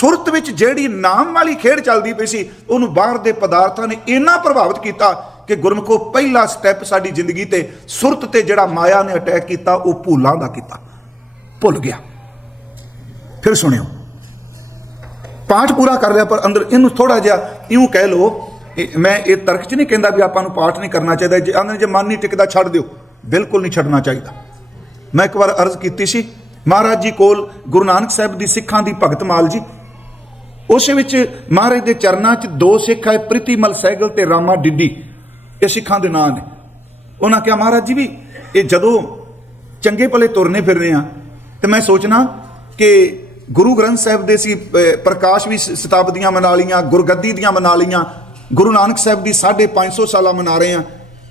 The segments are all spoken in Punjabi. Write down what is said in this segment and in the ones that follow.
ਸੁਰਤ ਵਿੱਚ ਜਿਹੜੀ ਨਾਮ ਵਾਲੀ ਖੇਡ ਚੱਲਦੀ ਪਈ ਸੀ, ਉਹਨੂੰ ਬਾਹਰ ਦੇ ਪਦਾਰਥਾਂ ਨੇ ਇੰਨਾ ਪ੍ਰਭਾਵਿਤ ਕੀਤਾ ਕਿ ਗੁਰਮੁਖੋ ਪਹਿਲਾ ਸਟੈਪ ਸਾਡੀ ਜ਼ਿੰਦਗੀ ਤੇ ਸੁਰਤ ਤੇ ਜਿਹੜਾ ਮਾਇਆ ਨੇ ਅਟੈਕ ਕੀਤਾ, ਉਹ ਭੂਲਾਂ ਦਾ ਕੀਤਾ। ਭੁੱਲ ਗਿਆ। ਫਿਰ ਸੁਣਿਓ। ਪਾਠ ਪੂਰਾ ਕਰ ਲਿਆ, ਪਰ ਅੰਦਰ ਇਹਨੂੰ ਥੋੜਾ ਜਿਹਾ ਇਉਂ ਕਹਿ ਲਓ, ਇਹ- ਮੈਂ ਇਹ ਤਰਕ ਚ ਨਹੀਂ ਕਹਿੰਦਾ ਵੀ ਆਪਾਂ ਨੂੰ ਪਾਠ ਨਹੀਂ ਕਰਨਾ ਚਾਹੀਦਾ, ਜੇ ਆਂਦੇ ਜੇ ਮਨ ਨਹੀਂ ਟਿਕਦਾ ਛੱਡ ਦਿਓ। ਬਿਲਕੁਲ ਨਹੀਂ ਛੱਡਣਾ ਚਾਹੀਦਾ। ਮੈਂ ਇੱਕ ਵਾਰ ਅਰਜ਼ ਕੀਤੀ ਸੀ, ਮਹਾਰਾਜ ਜੀ ਕੋਲ ਗੁਰੂ ਨਾਨਕ ਸਾਹਿਬ ਦੀ ਸਿੱਖਾਂ ਦੀ ਭਗਤ ਮਾਲ ਜੀ ਉਸ ਵਿੱਚ ਮਹਾਰਾਜ ਦੇ ਚਰਨਾਂ 'ਚ ਦੋ ਸਿੱਖ ਆਏ, ਪ੍ਰੀਤੀਮਲ ਸਹਿਗਲ ਤੇ ਰਾਮਾ ਡਿੱਡੀ। ਇਹ ਸਿੱਖਾਂ ਦੇ ਨਾਂ ਨੇ। ਉਹਨਾਂ ਕਿਹਾ, ਮਹਾਰਾਜ ਜੀ ਵੀ, ਇਹ ਜਦੋਂ ਚੰਗੇ ਭਲੇ ਤੁਰਨੇ ਫਿਰਨੇ ਆ, ਤੇ ਮੈਂ ਸੋਚਣਾ ਕਿ ਗੁਰੂ ਗ੍ਰੰਥ ਸਾਹਿਬ ਦੇ ਸੀ ਪ੍ਰਕਾਸ਼ ਵੀ ਸ਼ਤਾਬਦੀਆਂ ਮਨਾ ਲੀਆਂ ਗੁਰਗੱਦੀ ਦੀਆਂ ਮਨਾ ਲੀਆਂ ਗੁਰੂ ਨਾਨਕ ਸਾਹਿਬ ਦੀ 550 ਸਾਲਾ ਮਨਾ ਰਹੇ ਆ।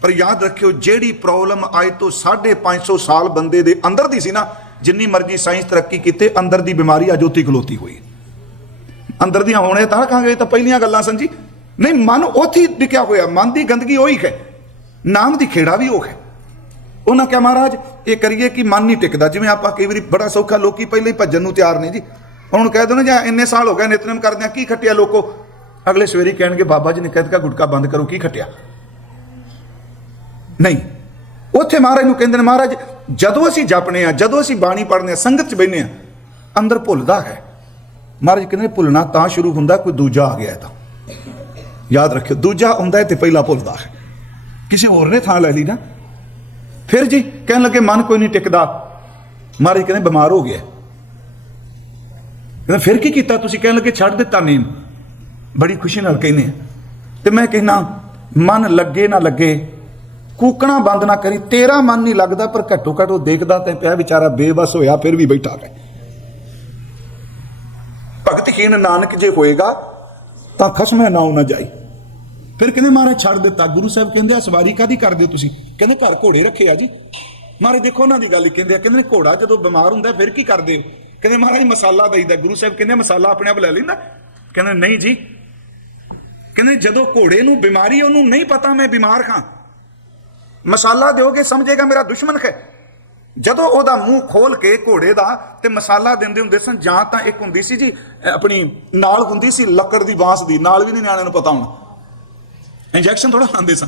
ਪਰ ਯਾਦ ਰੱਖਿਓ, ਜਿਹੜੀ ਪ੍ਰੋਬਲਮ ਅੱਜ ਤੋਂ 550 ਸਾਲ ਬੰਦੇ ਦੇ ਅੰਦਰ ਦੀ ਸੀ ਨਾ, ਜਿੰਨੀ ਮਰਜ਼ੀ ਸਾਇੰਸ ਤਰੱਕੀ ਕੀਤੇ, ਅੰਦਰ ਦੀ ਬਿਮਾਰੀ ਅਜੋਤੀ ਖਲੋਤੀ ਹੋਈ ਅੰਦਰ ਦੀਆਂ ਹੋਣੇ ਤਾਂ ਕਹਾਂਗੇ ਤਾਂ ਪਹਿਲੀਆਂ ਗੱਲਾਂ ਸਨ ਜੀ। ਨਹੀਂ, ਮਨ ਉੱਥੇ ਹੀ ਟਿਕਿਆ ਹੋਇਆ, ਮਨ ਦੀ ਗੰਦਗੀ ਉਹੀ ਹੈ ਨਾਮ ਦੀ ਖੇੜਾ ਵੀ ਉਹ ਹੈ ਉਹਨਾਂ ਕਿਹਾ, ਮਹਾਰਾਜ, ਇਹ ਕਰੀਏ ਕਿ ਮਨ ਨਹੀਂ ਟਿਕਦਾ। ਜਿਵੇਂ ਆਪਾਂ ਕਈ ਵਾਰੀ ਬੜਾ ਸੌਖਾ ਲੋਕੀ ਪਹਿਲੇ ਹੀ ਭੱਜਣ ਨੂੰ ਤਿਆਰ ਨੇ ਜੀ। ਉਹਨਾਂ ਕਹਿ ਦੋ ਨਾ, ਜਾਂ ਇੰਨੇ ਸਾਲ ਹੋ ਗਏ ਨਿਤਨੇਮ ਕਰਦੇ ਆ ਕੀ ਖੱਟਿਆ ਲੋਕੋ? ਅਗਲੇ ਸਵੇਰੇ ਕਹਿਣਗੇ, ਬਾਬਾ ਜੀ ਨੇ ਕਹਿ ਦਿੱਤਾ, ਗੁਟਕਾ ਬੰਦ ਕਰੋ, ਕੀ ਖੱਟਿਆ? ਨਹੀਂ। ਉੱਥੇ ਮਹਾਰਾਜ ਨੂੰ ਕਹਿੰਦੇ ਨੇ, ਮਹਾਰਾਜ, ਜਦੋਂ ਅਸੀਂ ਜਪਨੇ ਆ ਜਦੋਂ ਅਸੀਂ ਬਾਣੀ ਪੜ੍ਹਨੇ ਆ ਸੰਗਤ 'ਚ ਬੈਠਨੇ ਆ ਅੰਦਰ ਭੁੱਲਦਾ ਹੈ। ਮਹਾਰਾਜ ਕਹਿੰਦੇ ਨੇ, ਭੁੱਲਣਾ ਤਾਂ ਸ਼ੁਰੂ ਹੁੰਦਾ, ਕੋਈ ਦੂਜਾ ਆ ਗਿਆ ਤਾਂ। ਯਾਦ ਰੱਖਿਓ, ਦੂਜਾ ਹੁੰਦਾ ਹੈ ਤੇ ਪਹਿਲਾ ਭੁੱਲਦਾ ਹੈ। ਕਿਸੇ ਹੋਰ ਨੇ ਥਾਂ ਲੈ ਲਈ ਨਾ। ਫਿਰ ਜੀ, ਕਹਿਣ ਲੱਗੇ, ਮਨ ਕੋਈ ਨਹੀਂ ਟਿਕਦਾ। ਮਹਾਰਾਜ ਕਹਿੰਦੇ, ਬਿਮਾਰ ਹੋ ਗਿਆ। ਕਹਿੰਦਾ, ਫਿਰ ਕੀ ਕੀਤਾ ਤੁਸੀਂ? ਕਹਿਣ ਲੱਗੇ, ਛੱਡ ਦਿੱਤਾ ਨੇਮ ਬੜੀ ਖੁਸ਼ੀ ਨਾਲ ਕਹਿੰਦੇ ਤੇ ਮੈਂ ਕਹਿਣਾ ਮਨ ਲੱਗੇ ਨਾ ਲੱਗੇ, ਕੂਕਣਾ ਬੰਦ ਨਾ ਕਰੀ। ਤੇਰਾ ਮਨ ਨਹੀਂ ਲੱਗਦਾ, ਪਰ ਘੱਟੋ ਘੱਟ ਉਹ ਦੇਖਦਾ ਤੇ ਪਿਆ, ਵਿਚਾਰਾ ਬੇਬਸ ਹੋਇਆ, ਫਿਰ ਵੀ ਬੈਠਾ ਹੈ। ਭਗਤਹੀਨ ਨਾਨਕ ਜੇ ਹੋਏਗਾ, ਤਾਂ ਖਸਮੇ ਨਾਉ ਨਾ ਜਾਈ। ਫਿਰ ਕਹਿੰਦੇ ਮਹਾਰਾਜ ਛੱਡ ਦਿੱਤਾ। ਗੁਰੂ ਸਾਹਿਬ ਕਹਿੰਦੇ ਆ ਸਵਾਰੀ ਕਾਦੀ ਕਰਦੇ ਹੋ ਤੁਸੀਂ? ਕਹਿੰਦੇ, ਘਰ ਘੋੜੇ ਰੱਖੇ ਆ ਜੀ। ਮਹਾਰਾਜ ਦੇਖੋ ਉਹਨਾਂ ਦੀ ਗੱਲ ਕਹਿੰਦੇ ਆ। ਕਹਿੰਦੇ ਨੇ, ਘੋੜਾ ਜਦੋਂ ਬਿਮਾਰ ਹੁੰਦਾ, ਫਿਰ ਕੀ ਕਰਦੇ ਹੋ? ਕਹਿੰਦੇ, ਮਹਾਰਾਜ ਮਸਾਲਾ ਦਈਦਾ। ਗੁਰੂ ਸਾਹਿਬ ਕਹਿੰਦੇ ਮਸਾਲਾ ਆਪਣੇ ਆਪ ਲੈ ਲੈਂਦਾ? ਕਹਿੰਦੇ, ਨਹੀਂ ਜੀ। ਕਹਿੰਦੇ, ਜਦੋਂ ਘੋੜੇ ਨੂੰ ਬਿਮਾਰੀ ਉਹਨੂੰ ਨਹੀਂ ਪਤਾ ਮੈਂ ਬਿਮਾਰ ਹਾਂ ਮਸਾਲਾ ਦਿਓਗੇ, ਸਮਝੇਗਾ ਮੇਰਾ ਦੁਸ਼ਮਣ ਹੈ ਜਦੋਂ ਉਹਦਾ ਮੂੰਹ ਖੋਲ ਕੇ ਘੋੜੇ ਦਾ ਤੇ ਮਸਾਲਾ ਦਿੰਦੇ ਹੁੰਦੇ ਸਨ, ਜਾਂ ਤਾਂ ਇੱਕ ਹੁੰਦੀ ਸੀ ਜੀ ਆਪਣੀ ਨਾਲ ਹੁੰਦੀ ਸੀ ਲੱਕੜ ਦੀ ਬਾਂਸ ਦੀ, ਨਾਲ ਵੀ ਨਹੀਂ ਨਿਆਣਿਆਂ ਨੂੰ ਪਤਾ ਹੋਣਾ। ਇੰਜੈਕਸ਼ਨ ਥੋੜਾ ਆਉਂਦੇ ਸਨ।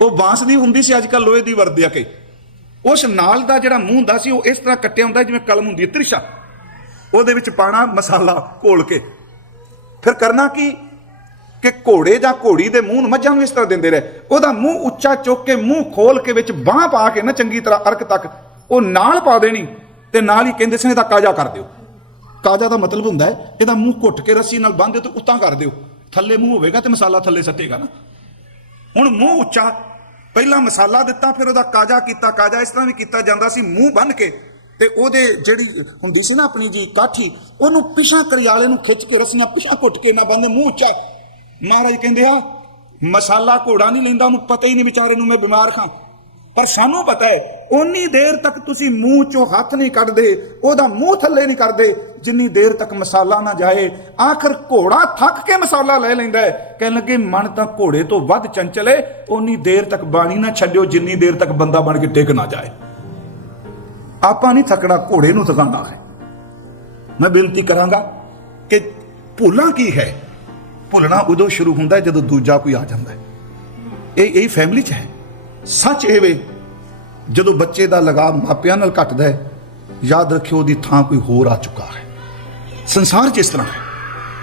ਉਹ ਬਾਂਸ ਦੀ ਹੁੰਦੀ ਸੀ, ਅੱਜ ਕੱਲ ਲੋਹੇ ਦੀ ਵਰਤਿਆ ਕੇ। ਉਸ ਨਾਲ ਦਾ ਜਿਹੜਾ ਮੂੰਹ ਹੁੰਦਾ ਸੀ, ਉਹ ਇਸ ਤਰ੍ਹਾਂ ਕੱਟਿਆ ਹੁੰਦਾ ਜਿਵੇਂ ਕਲਮ ਹੁੰਦੀ ਹੈ, ਤ੍ਰਿਸ਼ਾ। ਉਹਦੇ ਵਿੱਚ ਪਾਣਾ ਮਸਾਲਾ ਘੋਲ ਕੇ। ਫਿਰ ਕਰਨਾ ਕੀ? ਕਿ ਘੋੜੇ ਜਾਂ ਘੋੜੀ ਦੇ ਮੂੰਹ ਨੂੰ ਮੱਝਾਂ ਨੂੰ ਇਸ ਤਰ੍ਹਾਂ ਦਿੰਦੇ ਰਹੇ। ਉਹਦਾ ਮੂੰਹ ਉੱਚਾ ਚੁੱਕ ਕੇ ਮੂੰਹ ਖੋਲ ਕੇ ਵਿੱਚ ਬਾਹ ਪਾ ਕੇ ਨਾ ਚੰਗੀ ਤਰ੍ਹਾਂ ਅਰਕ ਤੱਕ ਉਹ ਨਾਲ ਪਾ ਦੇਣੀ ਤੇ ਨਾਲ ਹੀ ਕਹਿੰਦੇ ਸੀ ਇਹਦਾ ਕਾਜਾ ਕਰ ਦਿਓ। ਕਾਜਾ ਦਾ ਮਤਲਬ ਹੁੰਦਾ ਹੈ, ਇਹਦਾ ਮੂੰਹ ਘੁੱਟ ਕੇ ਰੱਸੀ ਨਾਲ ਬੰਨ੍ਹ ਦਿਓ ਤੇ ਉੱਤਾਂ ਕਰ ਦਿਓ। ਥੱਲੇ ਮੂੰਹ ਹੋਵੇਗਾ ਤੇ ਮਸਾਲਾ ਥੱਲੇ ਸੱਟੇਗਾ ਨਾ। ਹੁਣ ਮੂੰਹ ਉੱਚਾ, ਪਹਿਲਾਂ ਮਸਾਲਾ ਦਿੱਤਾ, ਫਿਰ ਉਹਦਾ ਕਾਜਾ ਕੀਤਾ, ਕਾਜਾ ਇਸ ਤਰ੍ਹਾਂ ਵੀ ਕੀਤਾ ਜਾਂਦਾ ਸੀ, ਮੂੰਹ ਬੰਨ ਕੇ ਤੇ ਉਹਦੇ ਜਿਹੜੀ ਹੁੰਦੀ ਸੀ ਨਾ ਆਪਣੀ ਜੀ ਕਾਠੀ, ਉਹਨੂੰ ਪਿਛਾਂ ਕਰਿਆਲੇ ਨੂੰ ਖਿੱਚ ਕੇ ਰਸੀਆਂ ਪਿਛਾਂ ਘੁੱਟ ਕੇ ਨਾ ਬੰਦੇ ਮੂੰਹ ਉੱਚਾ। ਮਹਾਰਾਜ ਕਹਿੰਦੇ ਆ, ਮਸਾਲਾ ਘੋੜਾ ਨਹੀਂ ਲੈਂਦਾ, ਉਹਨੂੰ ਪਤਾ ਹੀ ਨਹੀਂ ਵਿਚਾਰੇ ਨੂੰ ਮੈਂ ਬਿਮਾਰ ਖਾਂ ਪਰ ਸਾਨੂੰ ਪਤਾ ਹੈ ਉਨੀ ਦੇਰ ਤੱਕ ਤੁਸੀਂ ਮੂੰਹ ਚੋਂ ਹੱਥ ਨਹੀਂ ਕੱਢਦੇ, ਉਹਦਾ ਮੂੰਹ ਥੱਲੇ ਨਹੀਂ ਕਰਦੇ, ਜਿੰਨੀ ਦੇਰ ਤੱਕ ਮਸਾਲਾ ਨਾ ਜਾਏ, ਆਖਰ ਘੋੜਾ ਥੱਕ ਕੇ ਮਸਾਲਾ ਲੈ ਲੈਂਦਾ ਹੈ। ਕਹਿਣ ਲੱਗੇ, ਮਨ ਤਾਂ ਘੋੜੇ ਤੋਂ ਵੱਧ ਚੰਚਲੇ ਉਨੀ ਦੇਰ ਤੱਕ ਬਾਣੀ ਨਾ ਛੱਡਿਓ, ਜਿੰਨੀ ਦੇਰ ਤੱਕ ਬੰਦਾ ਬਣ ਕੇ ਟਿਕ ਨਾ ਜਾਏ। ਆਪਾਂ ਨਹੀਂ ਥੱਕਣਾ, ਘੋੜੇ ਨੂੰ ਥਕਾਉਣਾ ਹੈ। ਮੈਂ ਬੇਨਤੀ ਕਰਾਂਗਾ ਕਿ ਭੁੱਲਣਾ ਕੀ ਹੈ? ਭੁੱਲਣਾ ਉਦੋਂ ਸ਼ੁਰੂ ਹੁੰਦਾ ਜਦੋਂ ਦੂਜਾ ਕੋਈ ਆ ਜਾਂਦਾ ਹੈ। ਇਹ ਇਹ ਫੈਮਿਲੀ 'ਚ ਹੈ। ਸੱਚ ਇਹ ਵੇ, ਜਦੋਂ ਬੱਚੇ ਦਾ ਲਗਾਵ ਮਾਪਿਆਂ ਨਾਲ ਘਟਦਾ ਹੈ, ਯਾਦ ਰੱਖਿਓ ਉਹਦੀ ਥਾਂ ਕੋਈ ਹੋਰ ਆ ਚੁੱਕਾ ਹੈ। ਸੰਸਾਰ 'ਚ ਇਸ ਤਰ੍ਹਾਂ ਹੈ।